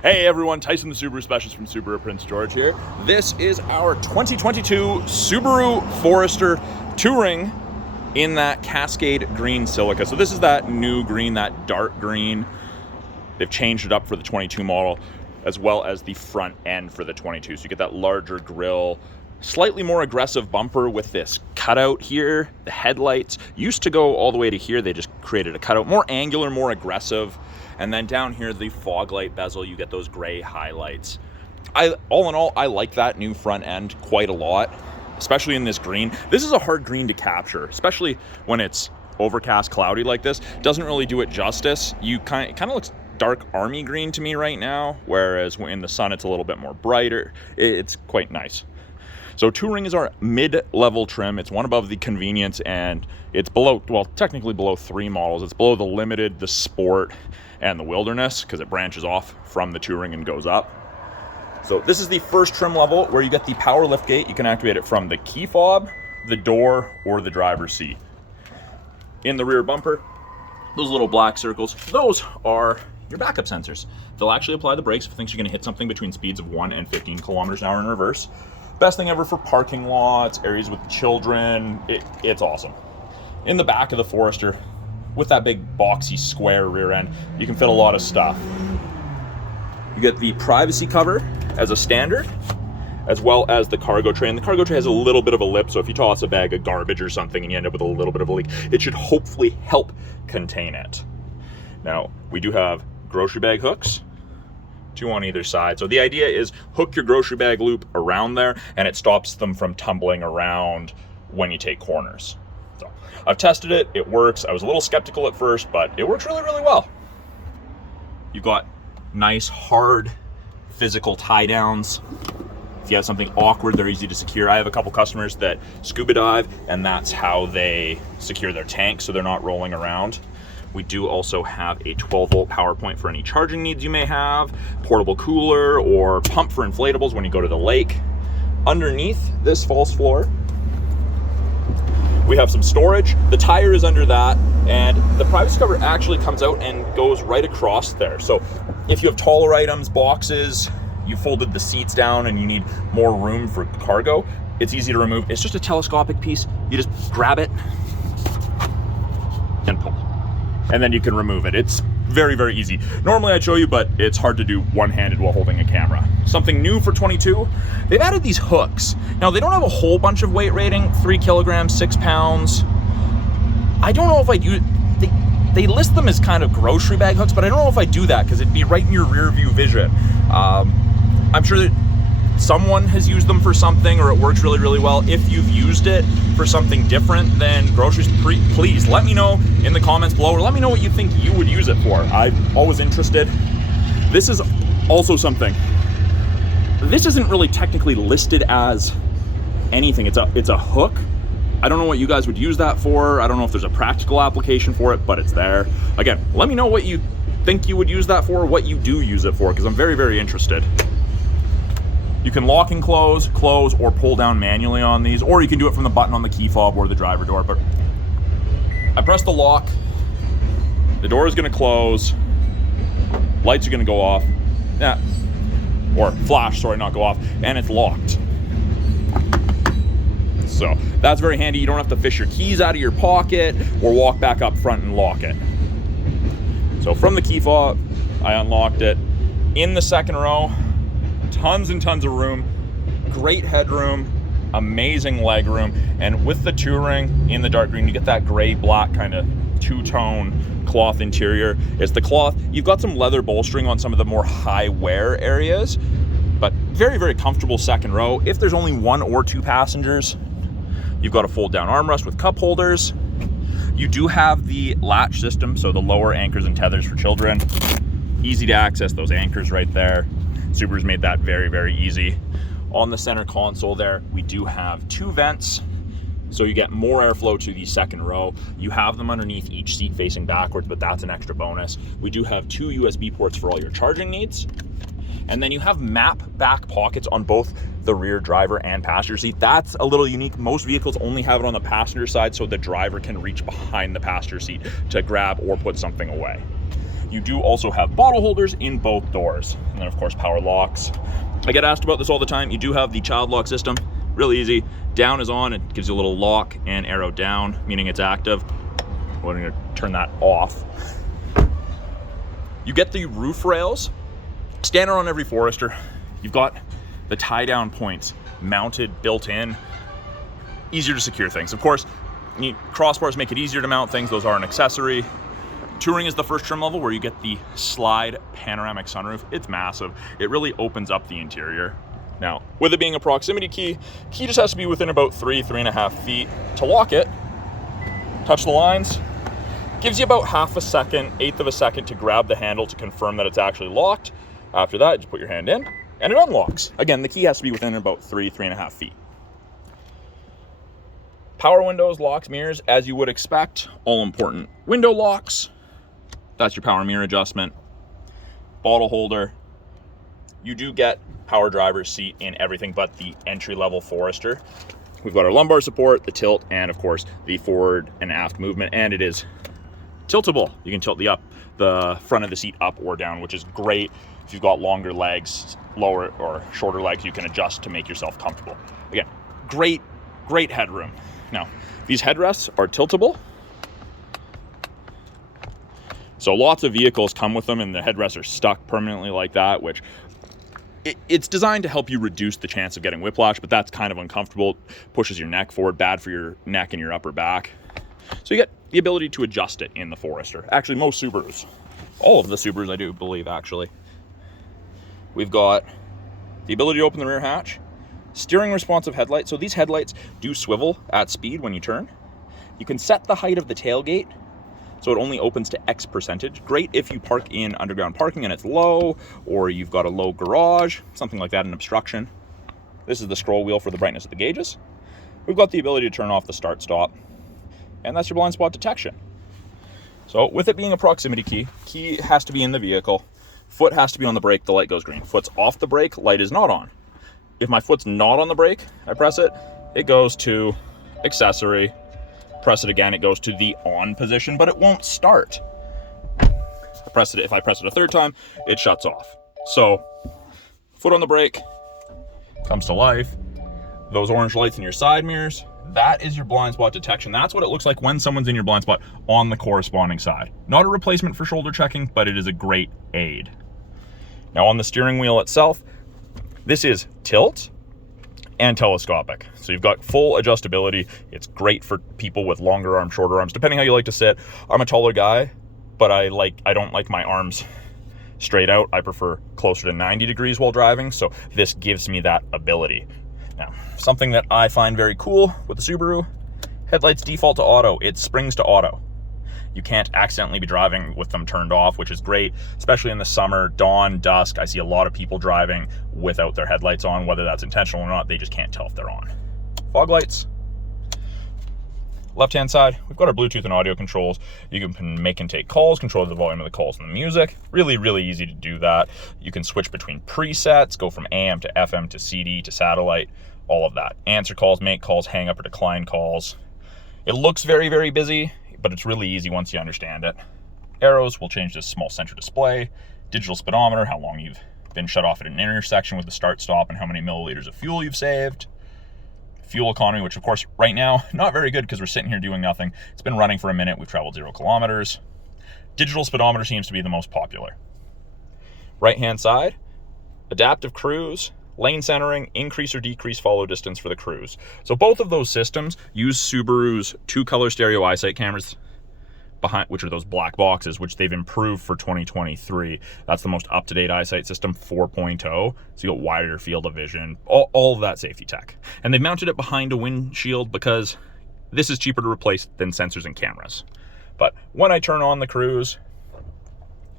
Hey everyone, Tyson the Subaru Specialist from Subaru Prince George here. This is our 2022 Subaru Forester Touring in that Cascade green Silica. So this is that new green, that dark green. They've changed it up for the 22 model, as well as the front end for the 22. So you get that larger grille, slightly more aggressive bumper with this cutout here. The headlights used to go all the way to here. They just created a cutout, more angular, more aggressive. And then down here, the fog light bezel, you get those gray highlights. All in all, I like that new front end quite a lot, especially in this green. This is a hard green to capture, especially when it's overcast, cloudy like this. Doesn't really do it justice. It kind of looks dark army green to me right now, whereas in the sun, it's a little bit more brighter. It's quite nice. So Touring is our mid-level trim. It's one above the Convenience, and it's below, well, technically below 3 models. It's below the Limited, the Sport, and the Wilderness, because it branches off from the Touring and goes up. So this is the first trim level where you get the power lift gate. You can activate it from the key fob, the door, or the driver's seat. In the rear bumper, those little black circles, those are your backup sensors. They'll actually apply the brakes if it thinks you're going to hit something between speeds of 1 and 15 kilometers an hour in reverse. Best thing ever for parking lots, areas with children. It's awesome. In the back of the Forester, with that big boxy square rear end, you can fit a lot of stuff. You get the privacy cover as a standard, as well as the cargo tray. And the cargo tray has a little bit of a lip, so if you toss a bag of garbage or something and you end up with a little bit of a leak, it should hopefully help contain it. Now, we do have grocery bag hooks, 2 on either side. So the idea is hook your grocery bag loop around there and it stops them from tumbling around when you take corners. So I've tested it, it works. I was a little skeptical at first, but it works really, really well. You've got nice, hard, physical tie downs. If you have something awkward, they're easy to secure. I have a couple customers that scuba dive, and that's how they secure their tank, so they're not rolling around. We do also have a 12-volt power point for any charging needs you may have, portable cooler, or pump for inflatables when you go to the lake. Underneath this false floor, we have some storage. The tire is under that, and the privacy cover actually comes out and goes right across there. So if you have taller items, boxes, you folded the seats down and you need more room for cargo, it's easy to remove. It's just a telescopic piece. You just grab it and pull, and then you can remove it. It's very, very easy. Normally I'd show you, but it's hard to do one-handed while holding a camera. Something new for 22, they've added these hooks. Now, they don't have a whole bunch of weight rating, 3 kilograms, 6 pounds. I don't know if I'd use, they list them as kind of grocery bag hooks, but I don't know if I do that because it'd be right in your rear view vision. I'm sure that someone has used them for something or it works really, really well. If you've used it for something different than groceries, please let me know in the comments below, or let me know what you think you would use it for. I'm always interested. This is also something, this isn't really technically listed as anything. It's a hook. I don't know what you guys would use that for. I don't know if there's a practical application for it, but it's there. Again, let me know what you think you would use that for, what you do use it for, because I'm very, very interested. You can lock and close, or pull down manually on these, or you can do it from the button on the key fob or the driver door. But I press the lock, the door is gonna close, lights are gonna go off, or flash, sorry, not go off, and it's locked. So that's very handy. You don't have to fish your keys out of your pocket or walk back up front and lock it. So from the key fob, I unlocked it. In the second row, tons and tons of room, great headroom, amazing leg room, and with the Touring in the dark green, you get that gray black kind of two-tone cloth interior. It's the cloth. You've got some leather bolstering on some of the more high wear areas, but very, very comfortable second row. If there's only 1 or 2 passengers, you've got a fold down armrest with cup holders. You do have the latch system, so the lower anchors and tethers for children. Easy to access those anchors right there. Subaru's made that very, very easy. On the center console there, we do have 2 vents, so you get more airflow to the second row. You have them underneath each seat facing backwards, but that's an extra bonus. We do have 2 USB ports for all your charging needs. And then you have map back pockets on both the rear driver and passenger seat. That's a little unique. Most vehicles only have it on the passenger side, so the driver can reach behind the passenger seat to grab or put something away. You do also have bottle holders in both doors. And then of course, power locks. I get asked about this all the time. You do have the child lock system, really easy. Down is on, it gives you a little lock and arrow down, meaning it's active. We're gonna turn that off. You get the roof rails, standard on every Forester. You've got the tie down points mounted, built in, easier to secure things. Of course, crossbars make it easier to mount things. Those are an accessory. Touring is the first trim level where you get the slide panoramic sunroof. It's massive. It really opens up the interior. Now, with it being a proximity key just has to be within about 3.5 feet to lock it. Touch the lines. Gives you about half a second, eighth of a second to grab the handle to confirm that it's actually locked. After that, just put your hand in and it unlocks. Again, the key has to be within about 3.5 feet. Power windows, locks, mirrors, as you would expect, all important. Window locks, that's your power mirror adjustment. Bottle holder. You do get power driver's seat in everything but the entry-level Forester. We've got our lumbar support, the tilt, and of course the forward and aft movement, and it is tiltable. You can tilt the front of the seat up or down, which is great. If you've got longer legs, lower or shorter legs, you can adjust to make yourself comfortable. Again, great headroom. Now, these headrests are tiltable. So lots of vehicles come with them and the headrests are stuck permanently like that, which it's designed to help you reduce the chance of getting whiplash, but that's kind of uncomfortable. Pushes your neck forward, bad for your neck and your upper back. So you get the ability to adjust it in the Forester. Actually, most Subarus, all of the Subarus I do believe actually. We've got the ability to open the rear hatch, steering responsive headlights. So these headlights do swivel at speed when you turn. You can set the height of the tailgate so it only opens to X percentage. Great if you park in underground parking and it's low, or you've got a low garage, something like that, an obstruction. This is the scroll wheel for the brightness of the gauges. We've got the ability to turn off the start stop, and that's your blind spot detection. So with it being a proximity key has to be in the vehicle. Foot has to be on the brake, the light goes green. Foot's off the brake, light is not on. If my foot's not on the brake, I press it, it goes to accessory. Press it again, it goes to the on position, but it won't start. If I press it a third time, it shuts off. So, foot on the brake, comes to life. Those orange lights in your side mirrors, that is your blind spot detection. That's what it looks like when someone's in your blind spot on the corresponding side. Not a replacement for shoulder checking, but it is a great aid. Now on the steering wheel itself, this is tilt and telescopic. So you've got full adjustability. It's great for people with longer arms, shorter arms, depending how you like to sit. I'm a taller guy, but I don't like my arms straight out. I prefer closer to 90 degrees while driving, so this gives me that ability. Now, something that I find very cool with the Subaru, headlights default to auto. It springs to auto. You can't accidentally be driving with them turned off, which is great, especially in the summer, dawn, dusk. I see a lot of people driving without their headlights on, whether that's intentional or not, they just can't tell if they're on. Fog lights. Left-hand side, we've got our Bluetooth and audio controls. You can make and take calls, control the volume of the calls and the music. Really, really easy to do that. You can switch between presets, go from AM to FM to CD to satellite, all of that. Answer calls, make calls, hang up or decline calls. It looks very, very busy, but it's really easy once you understand it. Arrows will change to small center display, digital speedometer, how long you've been shut off at an intersection with the start stop and how many milliliters of fuel you've saved. Fuel economy, which of course right now, not very good because we're sitting here doing nothing. It's been running for a minute, we've traveled 0 kilometers. Digital speedometer seems to be the most popular. Right-hand side, adaptive cruise, lane centering, increase or decrease follow distance for the cruise. So both of those systems use Subaru's 2-color stereo eyesight cameras behind, which are those black boxes, which they've improved for 2023. That's the most up-to-date eyesight system, 4.0. So you got wider field of vision, all of that safety tech. And they've mounted it behind a windshield because this is cheaper to replace than sensors and cameras. But when I turn on the cruise,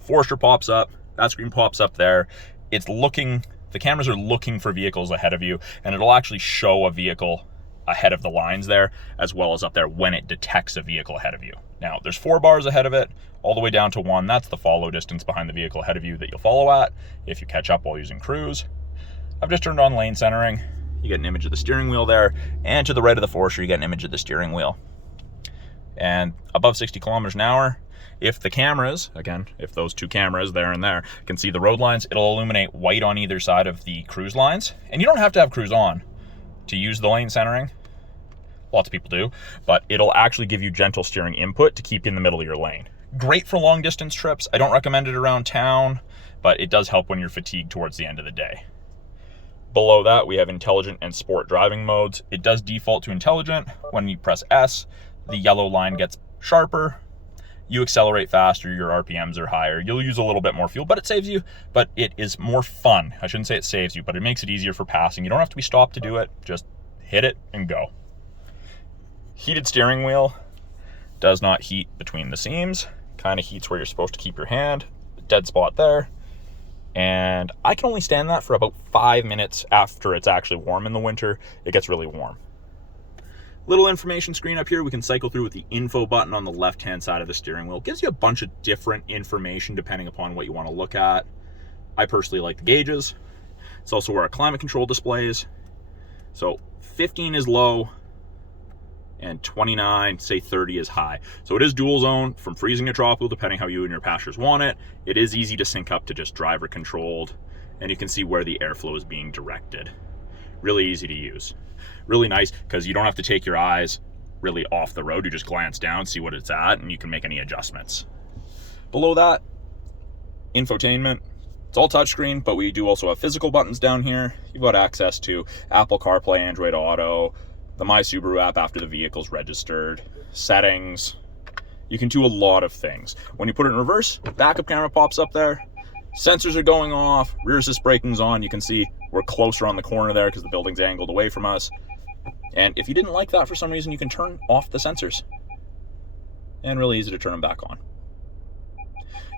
Forester pops up, that screen pops up there. The cameras are looking for vehicles ahead of you, and it'll actually show a vehicle ahead of the lines there, as well as up there when it detects a vehicle ahead of you. Now, there's 4 bars ahead of it, all the way down to 1. That's the follow distance behind the vehicle ahead of you that you'll follow at if you catch up while using cruise. I've just turned on lane centering. You get an image of the steering wheel there, and to the right of the Forester, you get an image of the steering wheel. And above 60 kilometers an hour, If the cameras, again, if those two cameras there and there can see the road lines, it'll illuminate white on either side of the cruise lines. And you don't have to have cruise on to use the lane centering. Lots of people do, but it'll actually give you gentle steering input to keep you in the middle of your lane. Great for long distance trips. I don't recommend it around town, but it does help when you're fatigued towards the end of the day. Below that, we have intelligent and sport driving modes. It does default to intelligent. When you press S, the yellow line gets sharper. You accelerate faster, your RPMs are higher. You'll use a little bit more fuel, but it saves you, but it is more fun. I shouldn't say it saves you, but it makes it easier for passing. You don't have to be stopped to do it. Just hit it and go. Heated steering wheel does not heat between the seams. Kind of heats where you're supposed to keep your hand. Dead spot there. And I can only stand that for about 5 minutes after it's actually warm in the winter. It gets really warm. Little information screen up here we can cycle through with the info button on the left-hand side of the steering wheel. It gives you a bunch of different information depending upon what you want to look at. I personally like the gauges. It's also where our climate control displays. So 15 is low and 29, say 30 is high. So it is dual zone from freezing to tropical depending how you and your passengers want it. It is easy to sync up to just driver controlled, and you can see where the airflow is being directed. Really easy to use. Really nice because you don't have to take your eyes really off the road. You just glance down, see what it's at, and you can make any adjustments. Below that, infotainment. It's all touchscreen, but we do also have physical buttons down here. You've got access to Apple CarPlay, Android Auto, the My Subaru app after the vehicle's registered, settings. You can do a lot of things. When you put it in reverse, backup camera pops up there. Sensors are going off, rear assist braking's on. You can see we're closer on the corner there because the building's angled away from us. And if you didn't like that for some reason, you can turn off the sensors. And really easy to turn them back on.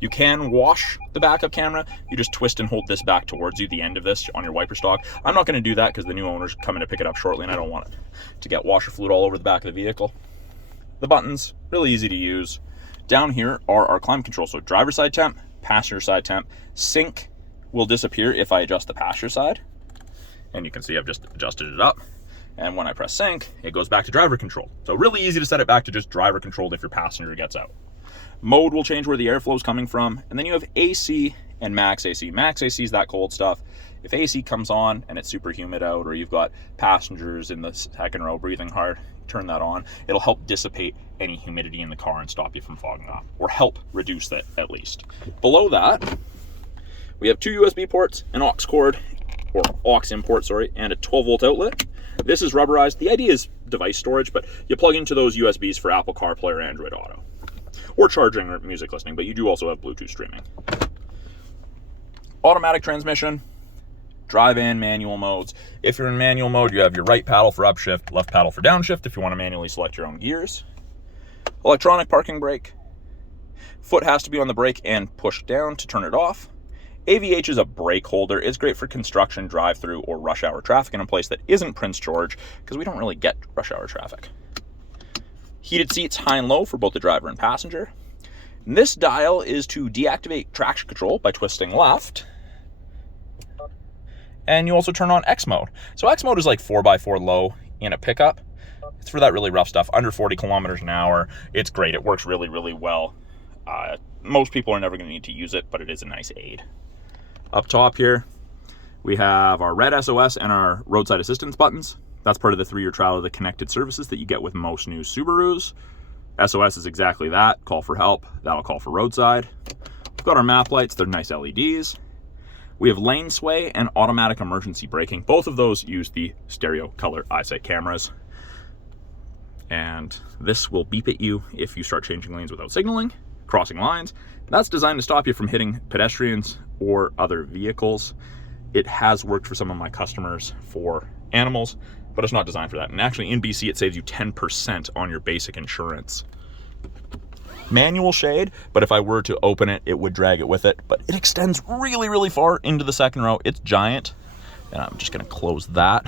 You can wash the backup camera. You just twist and hold this back towards you, the end of this on your wiper stock. I'm not going to do that because the new owner's coming to pick it up shortly and I don't want it to get washer fluid all over the back of the vehicle. The buttons, really easy to use. Down here are our climate control. So driver side temp, passenger side temp. Sync will disappear if I adjust the passenger side. And you can see I've just adjusted it up. And when I press sync, it goes back to driver control. So really easy to set it back to just driver controlled if your passenger gets out. Mode will change where the airflow is coming from. And then you have AC and max AC. Max AC is that cold stuff. If AC comes on and it's super humid out, or you've got passengers in the second row breathing hard, turn that on. It'll help dissipate any humidity in the car and stop you from fogging up, or help reduce that at least. Below that, we have 2 USB ports, an aux cord, or aux in port, sorry, and a 12-volt outlet. This is rubberized. The idea is device storage, but you plug into those USBs for Apple CarPlay or Android Auto, or charging or music listening, but you do also have Bluetooth streaming. Automatic transmission, drive and manual modes. If you're in manual mode, you have your right paddle for upshift, left paddle for downshift if you want to manually select your own gears. Electronic parking brake. Foot has to be on the brake and push down to turn it off. AVH is a brake holder. It's great for construction, drive-through, or rush hour traffic in a place that isn't Prince George, because we don't really get rush hour traffic. Heated seats high and low for both the driver and passenger. And this dial is to deactivate traction control by twisting left. And you also turn on X mode. So X mode is like 4x4 low in a pickup. It's for that really rough stuff, under 40 kilometers an hour. It's great. It works really, really well. Most people are never going to need to use it, but it is a nice aid. Up top here, we have our red SOS and our roadside assistance buttons. That's part of the 3-year trial of the connected services that you get with most new Subarus. SOS is exactly that, call for help. That'll call for roadside. We've got our map lights, they're nice LEDs. We have lane sway and automatic emergency braking. Both of those use the stereo color eyesight cameras. And this will beep at you if you start changing lanes without signaling, crossing lines. That's designed to stop you from hitting pedestrians or other vehicles. It has worked for some of my customers for animals, but it's not designed for that. And actually in BC, it saves you 10% on your basic insurance. Manual shade, but if I were to open it, it would drag it with it, but it extends really, really far into the second row. It's giant. And I'm just gonna close that,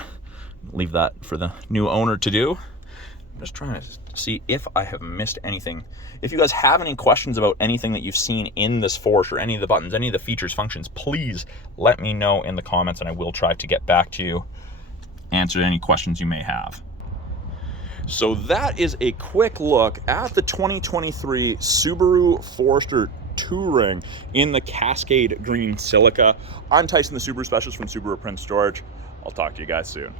leave that for the new owner to do. I'm just trying to see if I have missed anything. If you guys have any questions about anything that you've seen in this Forester, any of the buttons, any of the features, functions, please let me know in the comments and I will try to get back to you, answer any questions you may have. So that is a quick look at the 2023 Subaru Forester Touring in the Cascade Green Silica. I'm Tyson, the Subaru Specialist from Subaru Prince George. I'll talk to you guys soon.